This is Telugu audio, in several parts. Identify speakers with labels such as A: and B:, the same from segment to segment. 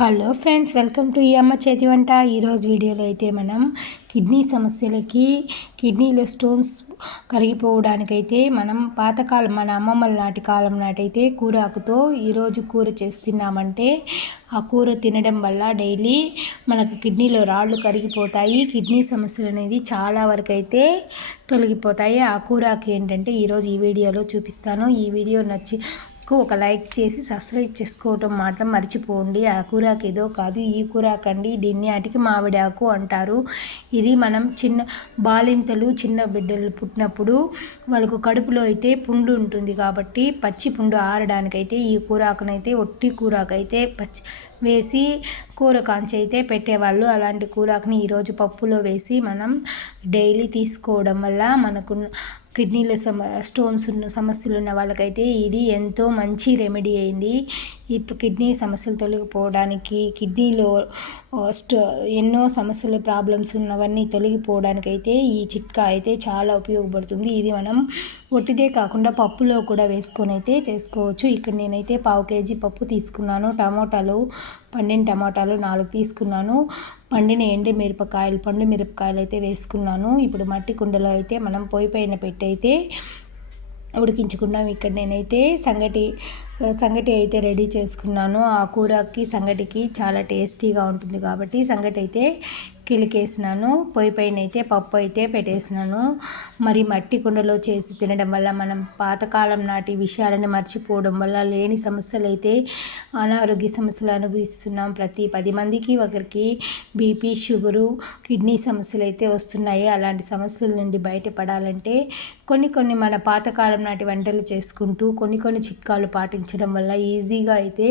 A: హలో ఫ్రెండ్స్ వెల్కమ్ టు ఈ అమ్మ చేతి వంట. ఈరోజు వీడియోలో అయితే మనం కిడ్నీ సమస్యలకి కిడ్నీలో స్టోన్స్ కరిగిపోవడానికైతే మనం పాతకాలం మన అమ్మమ్మల నాటి కాలం నాటైతే కూరాకుతో ఈరోజు కూర చేస్తున్నామంటే ఆ కూర తినడం వల్ల డైలీ మనకు కిడ్నీలో రాళ్ళు కరిగిపోతాయి. కిడ్నీ సమస్యలు అనేది చాలా వరకు అయితే తొలగిపోతాయి. ఆ కూరాకు ఏంటంటే ఈరోజు ఈ వీడియోలో చూపిస్తాను. ఈ వీడియో నచ్చి ఒక లైక్ చేసి సబ్స్క్రైబ్ చేసుకోవటం మాత్రం మర్చిపోండి. ఆ కూరాకు ఏదో కాదు ఈ కూరాకండి దీన్ని అటికి మామిడాకు అంటారు. ఇది మనం చిన్న బాలింతలు చిన్న బిడ్డలు పుట్టినప్పుడు వాళ్ళకు కడుపులో అయితే పుండు ఉంటుంది కాబట్టి పచ్చి పుండు ఆరడానికైతే ఈ కూరాకునైతే ఒట్టి కూరాకైతే పచ్చి వేసి కూర కాంచి అయితే పెట్టేవాళ్ళు. అలాంటి కూరాకుని ఈరోజు పప్పులో వేసి మనం డైలీ తీసుకోవడం వల్ల మనకు కిడ్నీలో సమ స్టోన్స్ ఉన్న సమస్యలు ఉన్న వాళ్ళకైతే ఇది ఎంతో మంచి రెమెడీ అయింది. ఇప్పుడు కిడ్నీ సమస్యలు తొలగిపోవడానికి కిడ్నీలో స్టో ఎన్నో సమస్యలు ప్రాబ్లమ్స్ ఉన్నవన్నీ తొలగిపోవడానికైతే ఈ చిట్కా అయితే చాలా ఉపయోగపడుతుంది. ఇది మనం ఒట్టిదే కాకుండా పప్పులో కూడా వేసుకొని అయితే చేసుకోవచ్చు. ఇక్కడ నేనైతే పావు కేజీ పప్పు తీసుకున్నాను. టమోటాలు పండిన టమాటాలు నాలుగు తీసుకున్నాను. పండిన ఎండి మిరపకాయలు పండు మిరపకాయలు అయితే వేసుకున్నాను. ఇప్పుడు మట్టి కుండలో అయితే మనం పొయ్యి పైన పెట్టయితే ఉడికించుకున్నాం. ఇక్కడ నేనైతే సంగటి సంగటి అయితే రెడీ చేసుకున్నాను. ఆ కూరకి సంగటికి చాలా టేస్టీగా ఉంటుంది కాబట్టి సంగటి అయితే కిలికేసినాను పొయ్యి పైన అయితే పప్పు అయితే పెట్టేసినాను. మరి మట్టి కుండలో చేసి తినడం వల్ల మనం పాతకాలం నాటి విషయాలను మర్చిపోవడం వల్ల లేని సమస్యలు అయితే అనారోగ్య సమస్యలు అనుభవిస్తున్నాం. ప్రతి పది మందికి ఒకరికి బీపీ షుగరు కిడ్నీ సమస్యలు అయితే వస్తున్నాయి. అలాంటి సమస్యల నుండి బయటపడాలంటే కొన్ని కొన్ని మన పాతకాలం నాటి వంటలు చేసుకుంటూ కొన్ని కొన్ని చిట్కాలు పాటించడం వల్ల ఈజీగా అయితే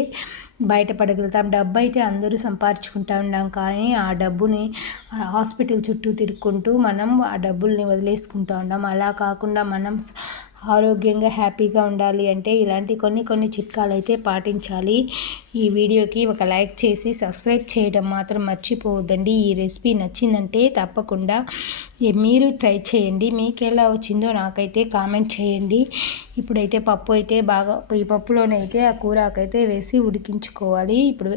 A: బయటపడగలుగుతాం. డబ్బు అయితే అందరూ సంపాదించుకుంటా ఉన్నాం కానీ ఆ డబ్బుని హాస్పిటల్ చుట్టూ తిరుక్కుంటూ మనం ఆ డబ్బుల్ని వదిలేసుకుంటూ ఉన్నాం. అలా కాకుండా మనం ఆరోగ్యంగా హ్యాపీగా ఉండాలి అంటే ఇలాంటి కొన్ని కొన్ని చిట్కాలు అయితే పాటించాలి. ఈ వీడియోకి ఒక లైక్ చేసి సబ్స్క్రైబ్ చేయడం మాత్రం మర్చిపోవద్దండి. ఈ రెసిపీ నచ్చిందంటే తప్పకుండా మీరు ట్రై చేయండి. మీకు ఎలా వచ్చిందో నాకైతే కామెంట్ చేయండి. ఇప్పుడైతే పప్పు అయితే బాగా ఈ పప్పులోనైతే ఆ కూరకైతే వేసి ఉడికించుకోవాలి. ఇప్పుడు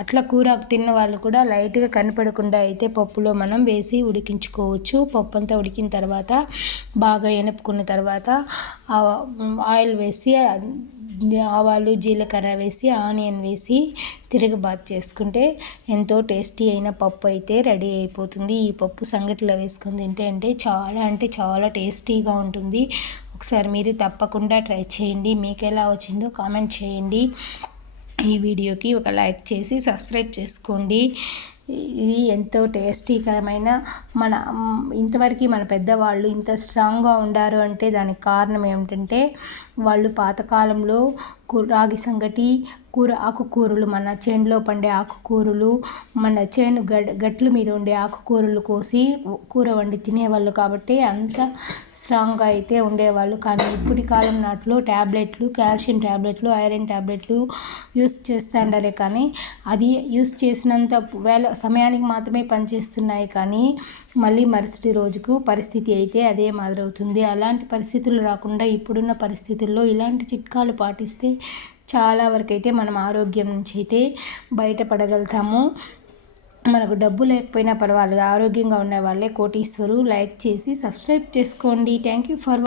A: అట్లా కూర తిన్న వాళ్ళు కూడా లైట్గా కనపడకుండా అయితే పప్పులో మనం వేసి ఉడికించుకోవచ్చు. పప్పు అంతా ఉడికిన తర్వాత బాగా ఎనుపుకున్న తర్వాత ఆయిల్ వేసి ఆవాలు జీలకర్ర వేసి ఆనియన్ వేసి తిరగబాతు చేసుకుంటే ఎంతో టేస్టీ అయిన పప్పు అయితే రెడీ అయిపోతుంది. ఈ పప్పు సంగటిలో వేసుకొని తింటే అంటే చాలా అంటే చాలా టేస్టీగా ఉంటుంది. ఒకసారి మీరు తప్పకుండా ట్రై చేయండి. మీకు ఎలా వచ్చిందో కామెంట్ చేయండి. ఈ వీడియోకి ఒక లైక్ చేసి సబ్స్క్రైబ్ చేసుకోండి. ఇది ఎంతో టేస్టీకరమైన మన ఇంతవరకు మన పెద్దవాళ్ళు ఇంత స్ట్రాంగ్గా ఉండారు అంటే దానికి కారణం ఏమిటంటే వాళ్ళు పాతకాలంలో రాగి సంగటి కూర ఆకుకూరలు మన చేనులో పండే ఆకుకూరలు మన చేను గడ్ గట్ల మీద ఉండే ఆకుకూరలు కోసి కూర వండి తినేవాళ్ళు కాబట్టి అంత స్ట్రాంగ్గా అయితే ఉండేవాళ్ళు. కానీ ఇప్పటి కాలం నాటిలో ట్యాబ్లెట్లు కాల్షియం ట్యాబ్లెట్లు ఐరన్ ట్యాబ్లెట్లు యూస్ చేస్తాండారే కానీ అది యూస్ చేసినంత వేల సమయానికి మాత్రమే పనిచేస్తున్నాయి కానీ మళ్ళీ మరుసటి రోజుకు పరిస్థితి అయితే అదే మాదిరవుతుంది అలాంటి పరిస్థితులు రాకుండా ఇప్పుడున్న పరిస్థితుల్లో ఇలాంటి చిట్కాలు పాటిస్తే చాలా వరకు అయితే మనం ఆరోగ్యం నుంచి అయితే బయటపడగలుగుతాము. మనకు డబ్బు లేకపోయినా పర్వాలేదు. ఆరోగ్యంగా ఉన్న వాళ్ళే కోటీశ్వరు లైక్ చేసి సబ్స్క్రైబ్ చేసుకోండి. Thank you for